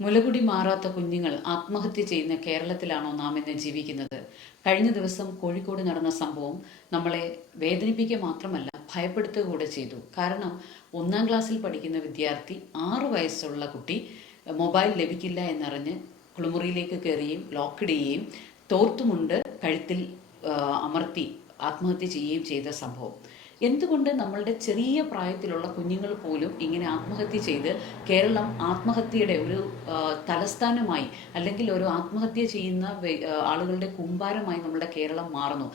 മുലകുടി മാറാത്ത കുഞ്ഞുങ്ങൾ ആത്മഹത്യ ചെയ്യുന്ന കേരളത്തിലാണോ നാം ഇന്ന് ജീവിക്കുന്നത്? കഴിഞ്ഞ ദിവസം കോഴിക്കോട് നടന്ന സംഭവം നമ്മളെ വേദനിപ്പിക്കുക മാത്രമല്ല ഭയപ്പെടുത്തുക കൂടെ ചെയ്തു. കാരണം ഒന്നാം ക്ലാസ്സിൽ പഠിക്കുന്ന വിദ്യാർത്ഥി ആറ് വയസ്സുള്ള കുട്ടി മൊബൈൽ ലഭിക്കില്ല എന്നറിഞ്ഞ് കുളിമുറിയിലേക്ക് കയറുകയും ലോക്ക് ഇടുകയും തോർത്തുമുണ്ട് കഴുത്തിൽ അമർത്തി ആത്മഹത്യ ചെയ്യുകയും ചെയ്ത സംഭവം. എന്തുകൊണ്ട് നമ്മളുടെ ചെറിയ പ്രായത്തിലുള്ള കുഞ്ഞുങ്ങൾ പോലും ഇങ്ങനെ ആത്മഹത്യ ചെയ്ത് കേരളം ആത്മഹത്യയുടെ ഒരു തലസ്ഥാനമായി അല്ലെങ്കിൽ ഒരു ആത്മഹത്യ ചെയ്യുന്ന ആളുകളുടെ കുമ്പാരമായി നമ്മുടെ കേരളം മാറുന്നു.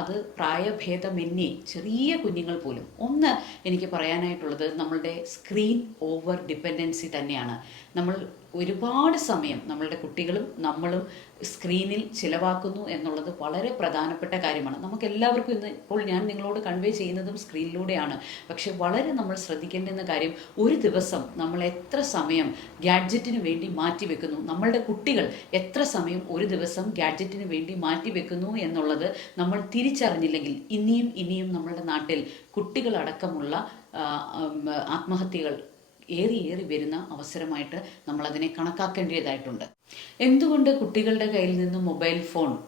അത് പ്രായഭേദമെന്നേ ചെറിയ കുഞ്ഞുങ്ങൾ പോലും. ഒന്ന് എനിക്ക് പറയാനായിട്ടുള്ളത് നമ്മളുടെ സ്ക്രീൻ ഓവർ ഡിപ്പെൻഡൻസി തന്നെയാണ്. നമ്മൾ ഒരുപാട് സമയം നമ്മളുടെ കുട്ടികളും നമ്മളും സ്ക്രീനിൽ ചിലവാക്കുന്നു എന്നുള്ളത് വളരെ പ്രധാനപ്പെട്ട കാര്യമാണ്. നമുക്ക് എല്ലാവർക്കും ഇന്ന് ഇപ്പോൾ ഞാൻ നിങ്ങളോട് കൺവേ ചെയ്യുന്നതും സ്ക്രീനിലൂടെയാണ്. പക്ഷെ വളരെ നമ്മൾ ശ്രദ്ധിക്കേണ്ടുന്ന കാര്യം ഒരു ദിവസം നമ്മൾ എത്ര സമയം ഗാഡ്ജറ്റിന് വേണ്ടി മാറ്റി വെക്കുന്നു നമ്മളുടെ കുട്ടികൾ എത്ര സമയം ഒരു ദിവസം ഗാഡ്ജറ്റിന് വേണ്ടി മാറ്റി വെക്കുന്നു എന്നുള്ളത് നമ്മൾ തിരിച്ചറിഞ്ഞില്ലെങ്കിൽ ഇനിയും ഇനിയും നമ്മളുടെ നാട്ടിൽ കുട്ടികളടക്കമുള്ള ആത്മഹത്യകൾ ഏറി ഏറി വരുന്ന അവസരമായിട്ട് നമ്മൾ അതിനെ കണക്കാക്കേണ്ടതായിട്ടുണ്ട്. എന്തുകൊണ്ട് കുട്ടികളുടെ കയ്യിൽ നിന്ന് മൊബൈൽ ഫോൺ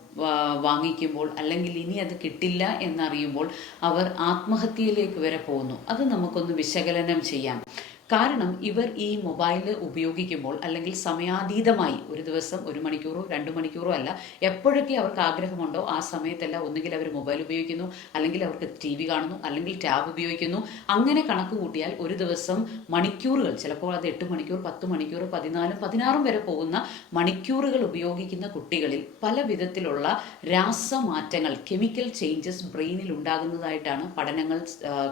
വാങ്ങിക്കുമ്പോൾ അല്ലെങ്കിൽ ഇനി അത് കിട്ടില്ല എന്നറിയുമ്പോൾ അവർ ആത്മഹത്യയിലേക്ക് വരെ പോകുന്നു. അത് നമുക്കൊന്ന് വിശകലനം ചെയ്യാം. കാരണം ഇവർ ഈ മൊബൈൽ ഉപയോഗിക്കുമ്പോൾ അല്ലെങ്കിൽ സമയാതീതമായി ഒരു ദിവസം ഒരു മണിക്കൂറോ രണ്ട് മണിക്കൂറോ അല്ല എപ്പോഴൊക്കെ അവർക്ക് ആഗ്രഹമുണ്ടോ ആ സമയത്തല്ല ഒന്നുകിൽ അവർ മൊബൈൽ ഉപയോഗിക്കുന്നു അല്ലെങ്കിൽ അവർക്ക് ടി വി കാണുന്നു അല്ലെങ്കിൽ ടാബ് ഉപയോഗിക്കുന്നു. അങ്ങനെ കണക്ക് കൂട്ടിയാൽ ഒരു ദിവസം മണിക്കൂറുകൾ ചിലപ്പോൾ അത് എട്ട് മണിക്കൂർ പത്ത് മണിക്കൂർ പതിനാലും പതിനാറും വരെ പോകുന്ന മണിക്കൂറുകൾ ഉപയോഗിക്കുന്ന കുട്ടികളിൽ പല വിധത്തിലുള്ള രാസമാറ്റങ്ങൾ കെമിക്കൽ ചേഞ്ചസ് ബ്രെയിനിൽ ഉണ്ടാകുന്നതായിട്ടാണ് പഠനങ്ങൾ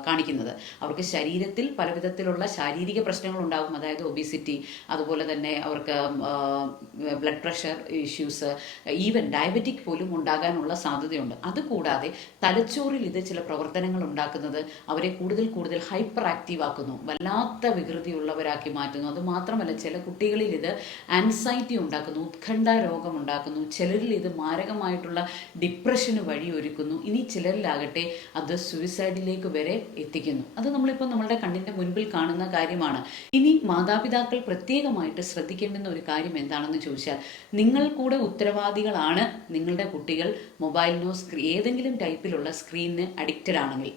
കാണിക്കുന്നത്. അവർക്ക് ശരീരത്തിൽ പല വിധത്തിലുള്ള ശാരീരിക പ്രശ്നങ്ങൾ ഉണ്ടാകും അതായത് ഒബിസിറ്റി അതുപോലെ തന്നെ അവർക്ക് blood pressure issues even diabetic പോലും ഉണ്ടാകാനുള്ള സാധ്യതയുണ്ട്. അതുകൂടാതെ തലച്ചോറിൽ ഇത് ചില പ്രവർത്തനങ്ങൾ ഉണ്ടാക്കുന്നത് അവരെ കൂടുതൽ കൂടുതൽ ഹൈപ്പർ ആക്റ്റീവ് ആക്കുന്നു. വല്ലാത്ത വികൃതിയുള്ളവരാക്കി മാറ്റുന്നു. അത് മാത്രമല്ല ചില കുട്ടികളിൽ ഇത് ആൻസൈറ്റി ഉണ്ടാക്കുന്നു ഉത്കണ്ഠ രോഗം ഉണ്ടാക്കുന്നു ചിലരിൽ ഇത് മാരകമായിട്ടുള്ള ഡിപ്രഷന് വഴിയൊരുക്കുന്നു ഇനി ചിലരിലാകട്ടെ അത് സൂയിസൈഡിലേക്ക് വരെ എത്തിക്കുന്നു. അത് നമ്മളിപ്പോൾ നമ്മളുടെ കണ്ണിന്റെ മുൻപിൽ കാണുന്ന കാര്യമാണ്. ഇനി മാതാപിതാക്കൾ പ്രത്യേകമായിട്ട് ശ്രദ്ധിക്കേണ്ടുന്ന ഒരു കാര്യം എന്താണെന്ന് ചോദിച്ചാൽ നിങ്ങൾ കൂടെ ഉത്തരവാദികളാണ് നിങ്ങളുടെ കുട്ടികൾ മൊബൈലിനോ സ്ക്രീ ഏതെങ്കിലും ടൈപ്പിലുള്ള സ്ക്രീനിന് അഡിക്റ്റഡ് ആണെങ്കിൽ.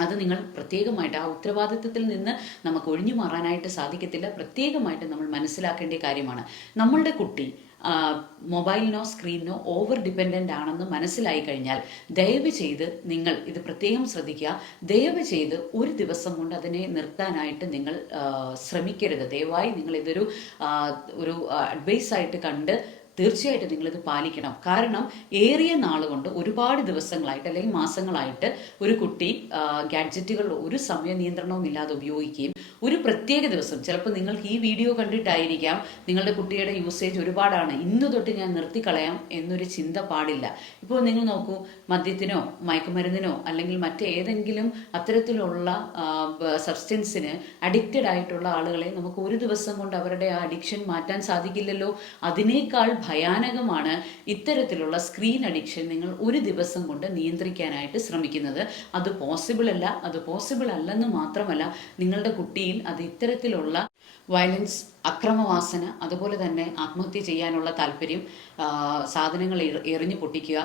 അത് നിങ്ങൾ പ്രത്യേകമായിട്ട് ആ ഉത്തരവാദിത്വത്തിൽ നിന്ന് നമുക്ക് ഒഴിഞ്ഞു മാറാനായിട്ട് സാധിക്കത്തില്ല. പ്രത്യേകമായിട്ട് നമ്മൾ മനസ്സിലാക്കേണ്ട കാര്യമാണ്. നമ്മളുടെ കുട്ടി മൊബൈലിനോ സ്ക്രീനിനോ ഓവർ ഡിപ്പെൻഡന്റ് ആണെന്ന് മനസ്സിലായി കഴിഞ്ഞാൽ ദയവ് ചെയ്ത് നിങ്ങൾ ഇത് പ്രത്യേകം ശ്രദ്ധിക്കുക. ദയവ് ചെയ്ത് ഒരു ദിവസം കൊണ്ട് അതിനെ നിർത്താനായിട്ട് നിങ്ങൾ ശ്രമിക്കരുത്. ദയവായി നിങ്ങൾ ഇതൊരു ഒരു അഡ്വൈസായിട്ട് കണ്ട് തീർച്ചയായിട്ടും നിങ്ങളിത് പാലിക്കണം. കാരണം ഏറിയ നാളുകൊണ്ട് ഒരുപാട് ദിവസങ്ങളായിട്ട് അല്ലെങ്കിൽ മാസങ്ങളായിട്ട് ഒരു കുട്ടി ഗാഡ്ജറ്റുകൾ ഒരു സമയ നിയന്ത്രണവും ഇല്ലാതെ ഉപയോഗിക്കുകയും ഒരു പ്രത്യേക ദിവസം ചിലപ്പോൾ നിങ്ങൾക്ക് ഈ വീഡിയോ കണ്ടിട്ടായിരിക്കാം നിങ്ങളുടെ കുട്ടിയുടെ യൂസേജ് ഒരുപാടാണ്. ഇന്ന് തൊട്ട് ഞാൻ നിർത്തിക്കളയാം എന്നൊരു ചിന്ത പാടില്ല. ഇപ്പോൾ നിങ്ങൾ നോക്കൂ മദ്യത്തിനോ മയക്കുമരുന്നിനോ അല്ലെങ്കിൽ മറ്റേതെങ്കിലും അത്തരത്തിലുള്ള സബ്സ്റ്റൻസിന് അഡിക്റ്റഡ് ആയിട്ടുള്ള ആളുകളെ നമുക്ക് ഒരു ദിവസം കൊണ്ട് അവരുടെ ആ അഡിക്ഷൻ മാറ്റാൻ സാധിക്കില്ലല്ലോ. അതിനേക്കാൾ ഭയാനകമാണ് ഇത്തരത്തിലുള്ള സ്ക്രീൻ അഡിക്ഷൻ നിങ്ങൾ ഒരു ദിവസം കൊണ്ട് നിയന്ത്രിക്കാനായിട്ട് ശ്രമിക്കുന്നത്. അത് പോസിബിൾ അല്ല അത് പോസിബിൾ അല്ലെന്ന് മാത്രമല്ല നിങ്ങളുടെ കുട്ടിയിൽ അത് ഇത്തരത്തിലുള്ള വയലൻസ് അക്രമവാസന അതുപോലെ തന്നെ ആത്മഹത്യ ചെയ്യാനുള്ള താല്പര്യം സാധനങ്ങൾ എറിഞ്ഞു പൊട്ടിക്കുക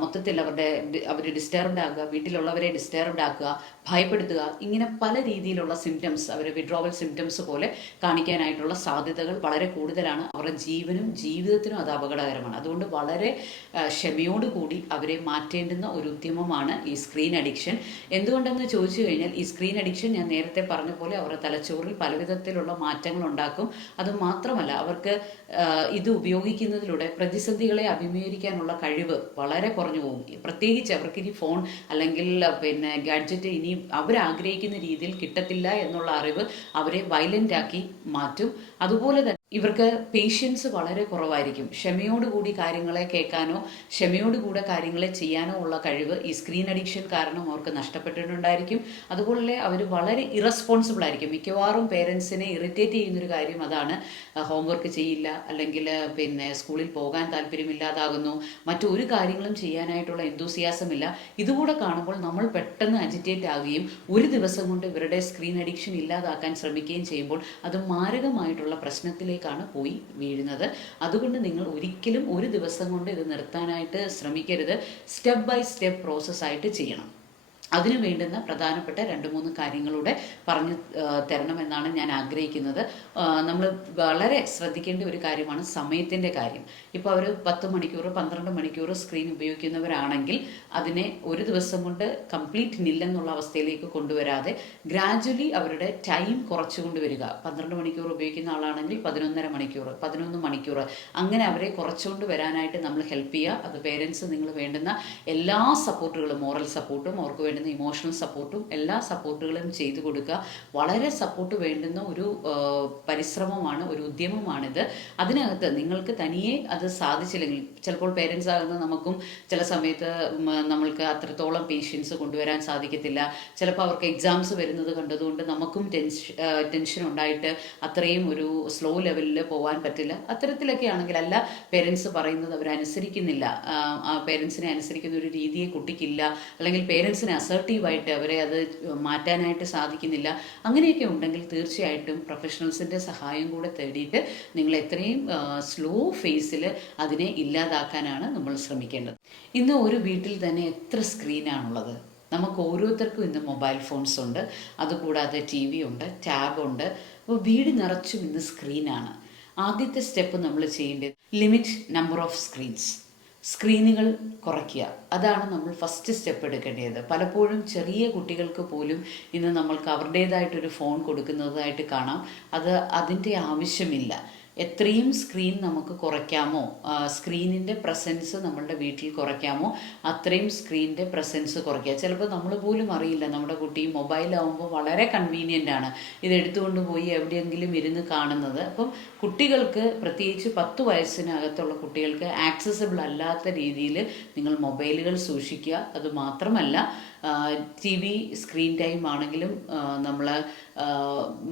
മൊത്തത്തിൽ അവരുടെ അവർ ഡിസ്റ്റർബ്ഡ് ആക്കുക വീട്ടിലുള്ളവരെ ഡിസ്റ്റർബ്ഡ് ആക്കുക ഭയപ്പെടുത്തുക ഇങ്ങനെ പല രീതിയിലുള്ള സിംറ്റംസ് അവർ വിഡ്രോവൽ സിംറ്റംസ് പോലെ കാണിക്കാനായിട്ടുള്ള സാധ്യതകൾ വളരെ കൂടുതലാണ്. അവരുടെ ജീവനും ജീവിതത്തിനും അത് അപകടകരമാണ്. അതുകൊണ്ട് വളരെ ക്ഷമയോടുകൂടി അവരെ മാറ്റേണ്ടുന്ന ഒരു ഉദ്യമമാണ് ഈ സ്ക്രീൻ അഡിക്ഷൻ എന്തുകൊണ്ടെന്ന് ചോദിച്ചു കഴിഞ്ഞാൽ ഈ സ്ക്രീൻ അഡിക്ഷൻ ഞാൻ നേരത്തെ പറഞ്ഞ പോലെ അവരുടെ തലച്ചോറിൽ പലവിധത്തിലുള്ള മാറ്റങ്ങൾ ഉണ്ടാക്കും. അത് മാത്രമല്ല അവർക്ക് ഇത് ഉപയോഗിക്കുന്നതിലൂടെ പ്രതിസന്ധികളെ അഭിമുഖീകരിക്കാനുള്ള കഴിവ് വളരെ കുറഞ്ഞു പോകും. പ്രത്യേകിച്ച് അവർക്ക് ഇനി ഫോൺ അല്ലെങ്കിൽ പിന്നെ ഗാഡ്ജറ്റ് ഇനി അവരാഗ്രഹിക്കുന്ന രീതിയിൽ കിട്ടത്തില്ല എന്നുള്ള അറിവ് അവരെ വയലന്റ് ആക്കി മാറ്റും. അതുപോലെ തന്നെ ഇവർക്ക് പേഷ്യൻസ് വളരെ കുറവായിരിക്കും. ക്ഷമയോടുകൂടി കാര്യങ്ങളെ കേൾക്കാനോ ക്ഷമയോടുകൂടെ കാര്യങ്ങളെ ചെയ്യാനോ ഉള്ള കഴിവ് ഈ സ്ക്രീൻ അഡിക്ഷൻ കാരണം അവർക്ക് നഷ്ടപ്പെട്ടിട്ടുണ്ടായിരിക്കും. അതുപോലെ അവർ വളരെ ഇറസ്പോൺസിബിൾ ആയിരിക്കും. മിക്കവാറും പേരൻസിനെ ഇറിറ്റേറ്റ് ചെയ്യുന്നൊരു കാര്യം അതാണ്. ഹോംവർക്ക് ചെയ്യില്ല അല്ലെങ്കിൽ പിന്നെ സ്കൂളിൽ പോകാൻ താല്പര്യമില്ലാതാകുന്നു. മറ്റൊരു കാര്യങ്ങളും ചെയ്യാനായിട്ടുള്ള enthusiasm ഇല്ല. ഇതുകൂടെ കാണുമ്പോൾ നമ്മൾ പെട്ടെന്ന് അജിറ്റേറ്റ് ആവുകയും ഒരു ദിവസം കൊണ്ട് ഇവരുടെ സ്ക്രീൻ അഡിക്ഷൻ ഇല്ലാതാക്കാൻ ശ്രമിക്കുകയും ചെയ്യുമ്പോൾ അത് മാരകമായിട്ടുള്ള തരത്തിലുള്ള പ്രശ്നത്തിലേക്കാണ് പോയി വീഴുന്നത്. അതുകൊണ്ട് നിങ്ങൾ ഒരിക്കലും ഒരു ദിവസം കൊണ്ട് ഇത് നിർത്താനായിട്ട് ശ്രമിക്കരുത്. സ്റ്റെപ്പ് ബൈ സ്റ്റെപ്പ് പ്രോസസ്സായിട്ട് ചെയ്യണം. അതിനു വേണ്ടുന്ന പ്രധാനപ്പെട്ട രണ്ട് മൂന്ന് കാര്യങ്ങളൂടെ പറഞ്ഞു തരണമെന്നാണ് ഞാൻ ആഗ്രഹിക്കുന്നത്. നമ്മൾ വളരെ ശ്രദ്ധിക്കേണ്ട ഒരു കാര്യമാണ് സമയത്തിന്റെ കാര്യം. ഇപ്പോൾ അവർ പത്ത് മണിക്കൂർ പന്ത്രണ്ട് മണിക്കൂർ സ്ക്രീൻ ഉപയോഗിക്കുന്നവരാണെങ്കിൽ അതിനെ ഒരു ദിവസം കൊണ്ട് കംപ്ലീറ്റ് നില്ലെന്നുള്ള അവസ്ഥയിലേക്ക് കൊണ്ടുവരാതെ ഗ്രാജുവലി അവരുടെ ടൈം കുറച്ചു കൊണ്ടുവരിക പന്ത്രണ്ട് മണിക്കൂർ ഉപയോഗിക്കുന്ന ആളാണെങ്കിൽ പതിനൊന്നര മണിക്കൂർ പതിനൊന്ന് മണിക്കൂർ. അങ്ങനെ അവരെ കുറച്ചുകൊണ്ട് വരാനായിട്ട് നമ്മൾ ഹെൽപ്പ് ചെയ്യുക. അത് പേരൻസ് നിങ്ങൾ വേണ്ടുന്ന എല്ലാ സപ്പോർട്ടുകളും മോറൽ സപ്പോർട്ടും അവർക്ക് ഇമോഷണൽ സപ്പോർട്ടും എല്ലാ സപ്പോർട്ടുകളും ചെയ്തു കൊടുക്കുക. വളരെ സപ്പോർട്ട് വേണ്ടുന്ന ഒരു പരിശ്രമമാണ് ഒരു ഉദ്യമമാണിത്. അതിനകത്ത് നിങ്ങൾക്ക് തനിയെ അത് സാധിച്ചില്ലെങ്കിൽ ചിലപ്പോൾ പേരൻസ് ആകുന്ന നമുക്കും ചില സമയത്ത് നമ്മൾക്ക് അത്രത്തോളം പേഷ്യൻസ് കൊണ്ടുവരാൻ സാധിക്കത്തില്ല. ചിലപ്പോൾ അവർക്ക് എക്സാംസ് വരുന്നത് കണ്ടതുകൊണ്ട് നമുക്കും ടെൻഷൻ ടെൻഷൻ ഉണ്ടായിട്ട് അത്രയും ഒരു സ്ലോ ലെവലിൽ പോകാൻ പറ്റില്ല. അത്തരത്തിലൊക്കെ ആണെങ്കിൽ അല്ല പേരൻസ് പറയുന്നത് അവരനുസരിക്കുന്നില്ല. പേരൻസിനെ അനുസരിക്കുന്ന ഒരു രീതിയെ കുട്ടിക്കില്ല. അല്ലെങ്കിൽ പേരൻസിനെ അസർട്ടീവായിട്ട് അവരെ അത് മാറ്റാനായിട്ട് സാധിക്കുന്നില്ല. അങ്ങനെയൊക്കെ ഉണ്ടെങ്കിൽ തീർച്ചയായിട്ടും പ്രൊഫഷണൽസിന്റെ സഹായം കൂടെ തേടിയിട്ട് നിങ്ങൾ എത്രയും സ്ലോ ഫേസിൽ അതിനെ ഇല്ലാതാക്കാനാണ് നമ്മൾ ശ്രമിക്കേണ്ടത്. ഇന്ന് ഒരു വീട്ടിൽ തന്നെ എത്ര സ്ക്രീനാണുള്ളത് നമുക്ക് ഓരോരുത്തർക്കും ഇന്ന് മൊബൈൽ ഫോൺസ് ഉണ്ട് അതുകൂടാതെ ടി വി ഉണ്ട് ടാബ് ഉണ്ട്. അപ്പോൾ വീട് നിറച്ചും ഇന്ന് സ്ക്രീനാണ് ആദ്യത്തെ സ്റ്റെപ്പ് നമ്മൾ ചെയ്യേണ്ടത് ലിമിറ്റ് നമ്പർ ഓഫ് സ്ക്രീൻസ് സ്ക്രീനുകൾ കുറയ്ക്കുക. അതാണ് നമ്മൾ ഫസ്റ്റ് സ്റ്റെപ്പ് എടുക്കേണ്ടത്. പലപ്പോഴും ചെറിയ കുട്ടികൾക്ക് പോലും ഇന്ന് നമ്മൾക്ക് അവരുടേതായിട്ടൊരു ഫോൺ കൊടുക്കുന്നതായിട്ട് കാണാം. അത് അതിന്റെ ആവശ്യമില്ല. എത്രയും സ്ക്രീൻ നമുക്ക് കുറയ്ക്കാമോ? സ്ക്രീനിന്റെ പ്രസൻസ് നമ്മളുടെ വീട്ടിൽ കുറയ്ക്കാമോ? അത്രയും സ്ക്രീനിന്റെ പ്രസൻസ് കുറയ്ക്കുക. ചിലപ്പോൾ നമ്മൾ പോലും അറിയില്ല. നമ്മുടെ കുട്ടി മൊബൈലാവുമ്പോൾ വളരെ കൺവീനിയന്റ് ആണ്. ഇത് എടുത്തുകൊണ്ട് പോയി എവിടെയെങ്കിലും ഇരുന്ന് കാണുന്നത്. അപ്പം കുട്ടികൾക്ക് പ്രത്യേകിച്ച് പത്ത് വയസ്സിനകത്തുള്ള കുട്ടികൾക്ക് ആക്സസിബിൾ അല്ലാത്ത രീതിയിൽ നിങ്ങൾ മൊബൈലുകൾ സൂക്ഷിക്കുക. അത് മാത്രമല്ല ടി വി സ്ക്രീൻ ടൈം ആണെങ്കിലും നമ്മൾ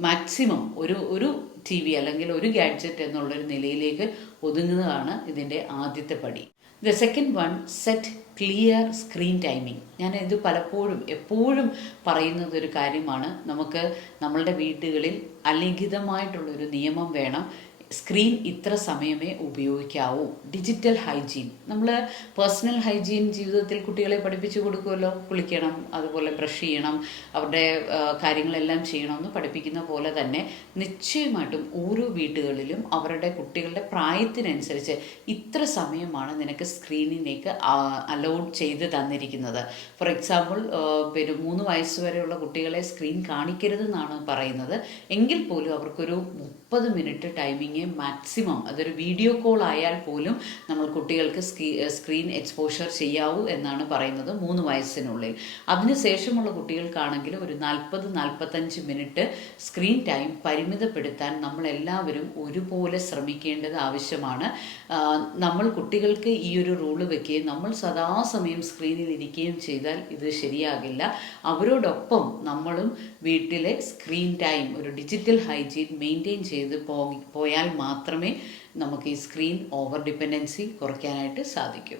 മാക്സിമം ഒരു ഒരു ടി വി അല്ലെങ്കിൽ ഒരു ഗാഡ്ജറ്റ് എന്നുള്ളൊരു നിലയിലേക്ക് ഒതുങ്ങുന്നതാണ് ഇതിന്റെ ആദ്യത്തെ പടി. The second one set clear screen timing ഞാൻ ഇത് പലപ്പോഴും എപ്പോഴും പറയുന്നത് ഒരു കാര്യമാണ്. നമുക്ക് നമ്മളുടെ വീടുകളിൽ അലിഖിതമായിട്ടുള്ളൊരു നിയമം വേണം. സ്ക്രീൻ ഇത്ര സമയമേ ഉപയോഗിക്കാവൂ. Digital hygiene. നമ്മൾ പേഴ്സണൽ ഹൈജീൻ ജീവിതത്തിൽ കുട്ടികളെ പഠിപ്പിച്ചു കൊടുക്കുമല്ലോ. കുളിക്കണം അതുപോലെ ബ്രഷ് ചെയ്യണം അവരുടെ കാര്യങ്ങളെല്ലാം ചെയ്യണമെന്ന് പഠിപ്പിക്കുന്ന പോലെ തന്നെ നിശ്ചയമായിട്ടും ഓരോ വീടുകളിലും അവരുടെ കുട്ടികളുടെ പ്രായത്തിനനുസരിച്ച് ഇത്ര സമയമാണ് നിനക്ക് സ്ക്രീനിലേക്ക് അലൗഡ് ചെയ്ത് തന്നിരിക്കുന്നത്. ഫോർ എക്സാമ്പിൾ പിന്നെ മൂന്ന് വയസ്സ് വരെയുള്ള കുട്ടികളെ സ്ക്രീൻ കാണിക്കരുതെന്നാണ് പറയുന്നത്. എങ്കിൽ പോലും അവർക്കൊരു മുപ്പത് മിനിറ്റ് ടൈമിങ് മാക്സിമം അതൊരു വീഡിയോ കോൾ ആയാൽ പോലും നമ്മൾ കുട്ടികൾക്ക് സ്ക്രീൻ എക്സ്പോഷർ ചെയ്യാവൂ എന്നാണ് പറയുന്നത് മൂന്ന് വയസ്സിനുള്ളിൽ. അതിനുശേഷമുള്ള കുട്ടികൾക്കാണെങ്കിൽ ഒരു നാൽപ്പത് നാൽപ്പത്തഞ്ച് മിനിറ്റ് സ്ക്രീൻ ടൈം പരിമിതപ്പെടുത്താൻ നമ്മൾ എല്ലാവരും ഒരുപോലെ ശ്രമിക്കേണ്ടത് ആവശ്യമാണ്. നമ്മൾ കുട്ടികൾക്ക് ഈ ഒരു റൂൾ വെക്കുകയും നമ്മൾ സദാസമയം സ്ക്രീനിൽ ഇരിക്കുകയും ചെയ്താൽ ഇത് ശരിയാകില്ല. അവരോടൊപ്പം നമ്മളും വീട്ടിലെ സ്ക്രീൻ ടൈം ഒരു ഡിജിറ്റൽ ഹൈജീൻ മെയിന്റെയിൻ ചെയ്ത് പോ- പോയാൽ മാത്രമേ നമുക്ക് ഈ സ്ക്രീൻ ഓവർ ഡിപ്പെൻഡൻസി കുറയ്ക്കാനായിട്ട് സാധിക്കൂ.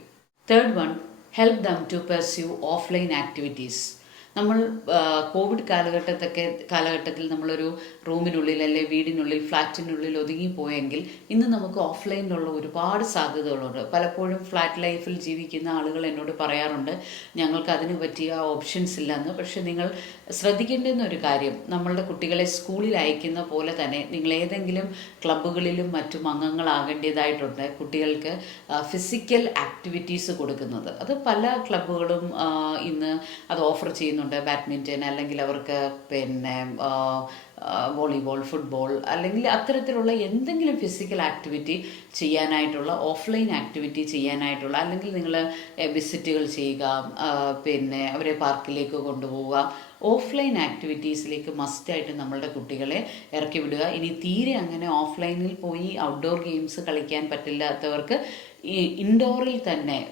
Third one help them to pursue offline activities നമ്മൾ കോവിഡ് കാലഘട്ടത്തൊക്കെ കാലഘട്ടത്തിൽ നമ്മളൊരു റൂമിനുള്ളിൽ അല്ലെ വീടിനുള്ളിൽ ഫ്ലാറ്റിനുള്ളിൽ ഒതുങ്ങിപ്പോയെങ്കിൽ ഇന്ന് നമുക്ക് ഓഫ്ലൈനിലുള്ള ഒരുപാട് സാധ്യതകളുണ്ട്. പലപ്പോഴും ഫ്ലാറ്റ് ലൈഫിൽ ജീവിക്കുന്ന ആളുകൾ എന്നോട് പറയാറുണ്ട് ഞങ്ങൾക്ക് അതിന് പറ്റിയ ഓപ്ഷൻസ് ഇല്ലെന്ന്. പക്ഷെ നിങ്ങൾ ശ്രദ്ധിക്കേണ്ടുന്ന ഒരു കാര്യം നമ്മളുടെ കുട്ടികളെ സ്കൂളിൽ അയക്കുന്ന പോലെ തന്നെ നിങ്ങൾ ഏതെങ്കിലും ക്ലബ്ബുകളിലും മറ്റും അംഗങ്ങളാകേണ്ടതായിട്ടുണ്ട് കുട്ടികൾക്ക് ഫിസിക്കൽ ആക്ടിവിറ്റീസ് കൊടുക്കുന്നത്. അത് പല ക്ലബ്ബുകളും ഇന്ന് അത് ഓഫർ ചെയ്യുന്നുണ്ട് ബാഡ്മിന്റൺ അല്ലെങ്കിൽ അവർക്ക് പിന്നെ വോളിബോൾ ഫുട്ബോൾ അല്ലെങ്കിൽ അത്തരത്തിലുള്ള എന്തെങ്കിലും ഫിസിക്കൽ ആക്ടിവിറ്റി ചെയ്യാനായിട്ടുള്ള ഓഫ്ലൈൻ ആക്ടിവിറ്റി ചെയ്യാനായിട്ടുള്ള അല്ലെങ്കിൽ നിങ്ങൾ വിസിറ്റുകൾ ചെയ്യുക പിന്നെ അവരെ പാർക്കിലേക്ക് കൊണ്ടുപോവുക ഓഫ്ലൈൻ ആക്ടിവിറ്റീസിലേക്ക് മസ്റ്റായിട്ട് നമ്മളുടെ കുട്ടികളെ ഇറക്കി വിടുക. ഇനി തീരെ അങ്ങനെ ഓഫ്ലൈനിൽ പോയി ഔട്ട്ഡോർ ഗെയിംസ് കളിക്കാൻ പറ്റില്ലാത്തവർക്ക് ഈ ഇൻഡോറിൽ തന്നെ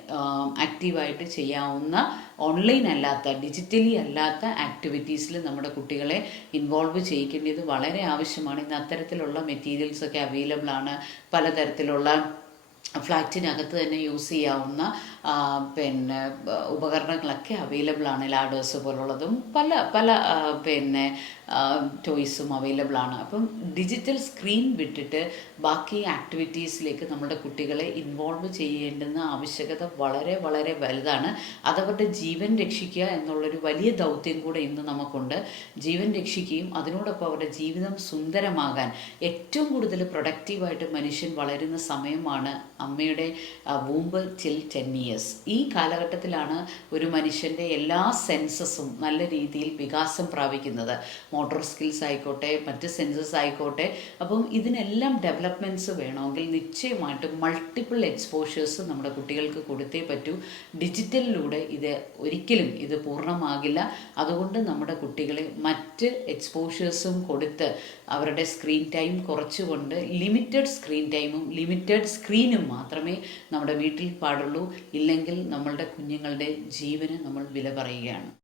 ആക്റ്റീവായിട്ട് ചെയ്യാവുന്ന ഓൺലൈൻ അല്ലാത്ത ഡിജിറ്റലി അല്ലാത്ത ആക്ടിവിറ്റീസിൽ നമ്മുടെ കുട്ടികളെ ഇൻവോൾവ് ചെയ്യിക്കേണ്ടത് വളരെ ആവശ്യമാണ്. ഇന്ന് അത്തരത്തിലുള്ള മെറ്റീരിയൽസ് ഒക്കെ അവൈലബിൾ ആണ്. പലതരത്തിലുള്ള ഫ്ലാറ്റിനകത്ത് തന്നെ യൂസ് ചെയ്യാവുന്ന പിന്നെ ഉപകരണങ്ങളൊക്കെ അവൈലബിൾ ആണ്. ലാഡേഴ്സ് പോലുള്ളതും പല പല പിന്നെ ടോയ്സും അവൈലബിൾ ആണ്. അപ്പം ഡിജിറ്റൽ സ്ക്രീൻ വിട്ടിട്ട് ബാക്കി ആക്ടിവിറ്റീസിലേക്ക് നമ്മുടെ കുട്ടികളെ ഇൻവോൾവ് ചെയ്യേണ്ടുന്ന ആവശ്യകത വളരെ വളരെ വലുതാണ്. അതവരുടെ ജീവൻ രക്ഷിക്കുക എന്നുള്ളൊരു വലിയ ദൗത്യം കൂടെ ഇന്ന് നമുക്കുണ്ട്. ജീവൻ രക്ഷിക്കുകയും അതിനോടൊപ്പം അവരുടെ ജീവിതം സുന്ദരമാകാൻ ഏറ്റവും കൂടുതൽ പ്രൊഡക്റ്റീവായിട്ട് മനുഷ്യൻ വളരുന്ന സമയമാണ് അമ്മയുടെ വൂമ്പ് ചിൽ ടെൻ ഇയേഴ്സ് ഈ കാലഘട്ടത്തിലാണ് ഒരു മനുഷ്യന്റെ എല്ലാ സെൻസസും നല്ല രീതിയിൽ വികാസം പ്രാപിക്കുന്നത്. മോട്ടോർ സ്കിൽസ് ആയിക്കോട്ടെ മറ്റ് സെൻസസ് ആയിക്കോട്ടെ. അപ്പം ഇതിനെല്ലാം ഡെവലപ്മെന്റ്സ് വേണമെങ്കിൽ നിശ്ചയമായിട്ടും മൾട്ടിപ്പിൾ എക്സ്പോഷേഴ്സ് നമ്മുടെ കുട്ടികൾക്ക് കൊടുത്തേ പറ്റൂ. ഡിജിറ്റലിലൂടെ ഇത് ഒരിക്കലും ഇത് പൂർണമാകില്ല. അതുകൊണ്ട് നമ്മുടെ കുട്ടികളെ മറ്റ് എക്സ്പോഷേഴ്സും കൊടുത്ത് അവരുടെ സ്ക്രീൻ ടൈം കുറച്ചുകൊണ്ട് ലിമിറ്റഡ് സ്ക്രീൻ ടൈമും ലിമിറ്റഡ് സ്ക്രീനും മാത്രമേ നമ്മുടെ വീട്ടിൽ പാടുള്ളൂ. ഇല്ലെങ്കിൽ നമ്മളുടെ കുഞ്ഞുങ്ങളുടെ ജീവന് നമ്മൾ വില പറയുകയാണ്.